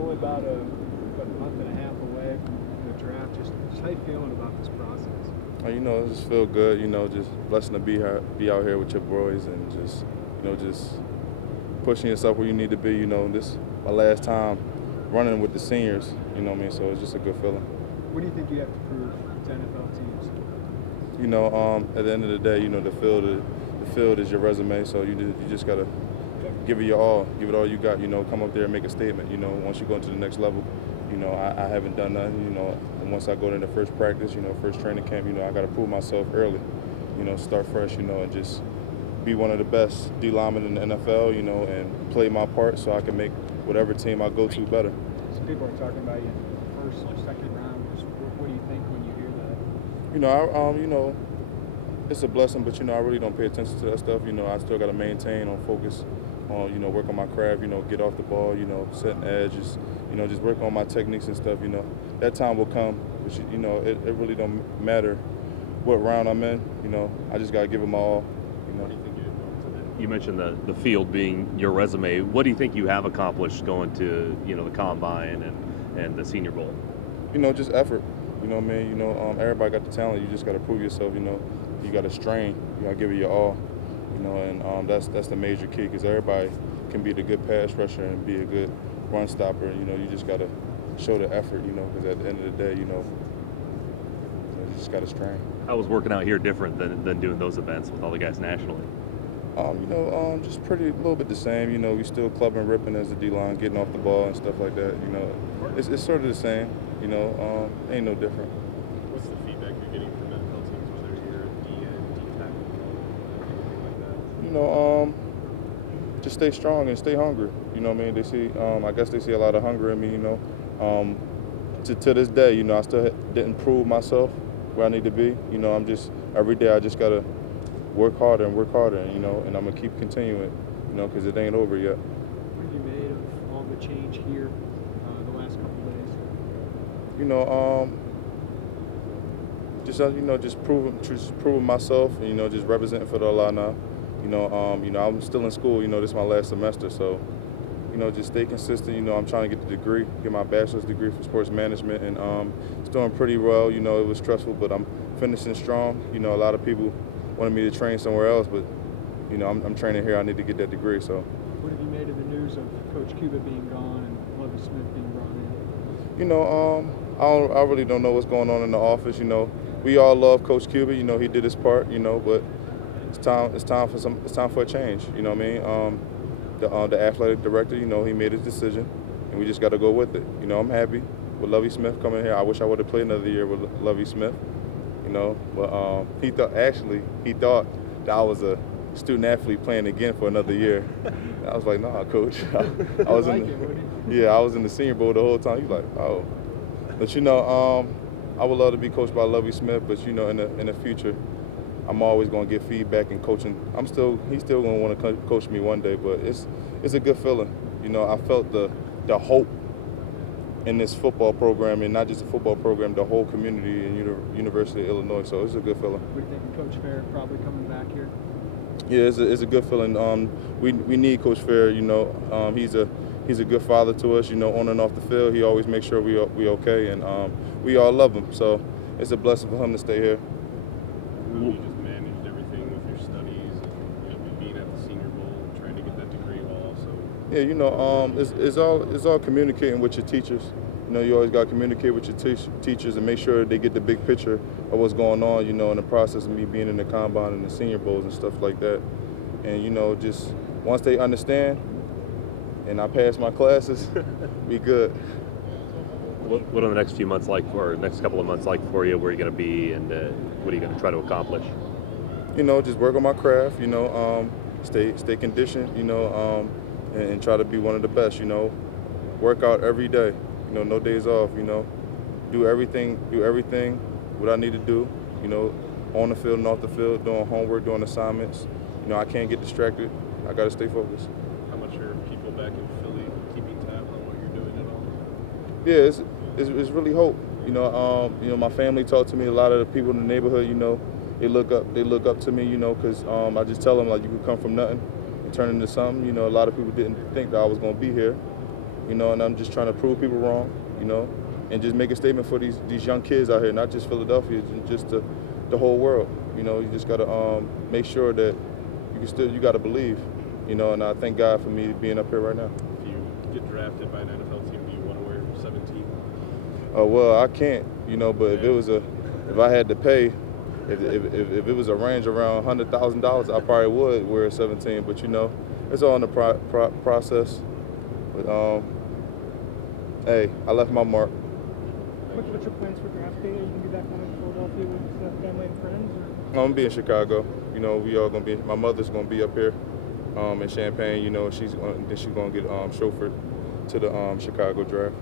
only about a month and a half away from the draft. Just how you feeling about this process? I just feel good. Just blessing to be out here with your boys, and just pushing yourself where you need to be. This is my last time running with the seniors. So it's just a good feeling. What do you think you have to prove to NFL teams? At the end of the day, the field is your resume. So you just gotta give it your all, give it all you got. Come up there and make a statement. Once you go into the next level. I haven't done nothing. And once I go into first practice, first training camp, I got to prove myself early. Start fresh, and just be one of the best D linemen in the NFL. And play my part so I can make whatever team I go to better. Some people are talking about you in the first or second round. What do you think when you hear that? It's a blessing, but I really don't pay attention to that stuff. I still got to maintain on focus, on work on my craft. Get off the ball. Setting edges. Just work on my techniques and stuff. That time will come, but it really don't matter what round I'm in. I just got to give it my all. What do you think you mentioned the field being your resume. What do you think you have accomplished going to the combine and the Senior Bowl? Just effort. Everybody got the talent. You just got to prove yourself. You got to strain. You got to give it your all. And that's the major key, because everybody can be the good pass rusher and be a good run stopper. You just got to show the effort. Because at the end of the day, you just got to strain. How was working out here different than doing those events with all the guys nationally? Just a little bit the same. We still clubbing, ripping as the D-line, getting off the ball and stuff like that. It's sort of the same. Ain't no different. What's the feedback you're getting from NFL teams, whether you're at D end, D tackle, anything like that? Just stay strong and stay hungry. They see, I guess they see a lot of hunger in me. To this day, I still didn't prove myself where I need to be. I'm just every day I just gotta work harder, and and I'm gonna keep continuing, because it ain't over yet. What have you made of all the change here the last couple of days? Just proving myself, and just representing for the Alana. I'm still in school. This is my last semester, so just stay consistent. I'm trying to get the degree, get my bachelor's degree for sports management, and it's doing pretty well. It was stressful, but I'm finishing strong. A lot of people wanted me to train somewhere else, but I'm training here. I need to get that degree. So. What have you made of the news of Coach Cuba being gone and Lovie Smith being brought in? I really don't know what's going on in the office. We all love Coach Cuba. He did his part. But it's time for a change. The athletic director, he made his decision, and we just got to go with it. I'm happy with Lovie Smith coming here. I wish I would have played another year with Lovie Smith. But he thought that I was a student athlete playing again for another year. And I was like, nah, coach. I was I was in the Senior Bowl the whole time. He's like, oh. But I would love to be coached by Lovie Smith. But in the future, I'm always going to get feedback and coaching. He's still going to want to coach me one day. But it's a good feeling. I felt the hope in this football program, and not just the football program, the whole community in University of Illinois. So it's a good feeling. What do you think of Coach Fair probably coming back here? Yeah, it's a good feeling. We need Coach Fair. He's a good father to us. On and off the field, he always makes sure we okay, and we all love him. So it's a blessing for him to stay here. You just managed everything with your studies, and being at the Senior Bowl, trying to get that degree while also. Yeah, it's all communicating with your teachers. You always got to communicate with your teachers and make sure they get the big picture of what's going on, in the process of me being in the combine and the Senior Bowls and stuff like that. And, just once they understand and I pass my classes, be good. What are the next few months like, or next couple of months like for you? Where are you going to be, and what are you going to try to accomplish? Just work on my craft, stay conditioned, and try to be one of the best, work out every day. No days off, do everything what I need to do, on the field and off the field, doing homework, doing assignments. I can't get distracted. I got to stay focused. How much are people back in Philly keeping tabs on what you're doing at all? Yeah, it's really hope. My family talk to me. A lot of the people in the neighborhood, they look up to me, because I just tell them, like, you could come from nothing and turn into something. A lot of people didn't think that I was going to be here. you know, and I'm just trying to prove people wrong, you know, and just make a statement for these young kids out here, not just Philadelphia, just the whole world. You know, you just got to make sure that you got to believe, you know, and I thank God for me being up here right now. If you get drafted by an NFL team, do you want to wear 17? Well, I can't, you know, but if I had to pay, if it was a range around $100,000, I probably would wear 17. But you know, it's all in the process. But hey, I left my mark. What's your plans for draft day? Are you gonna be back home in Philadelphia with family and friends? Or? I'm gonna be in Chicago. You know, we all gonna be. My mother's gonna be up here in Champaign. You know, she's gonna get chauffeured to the Chicago draft.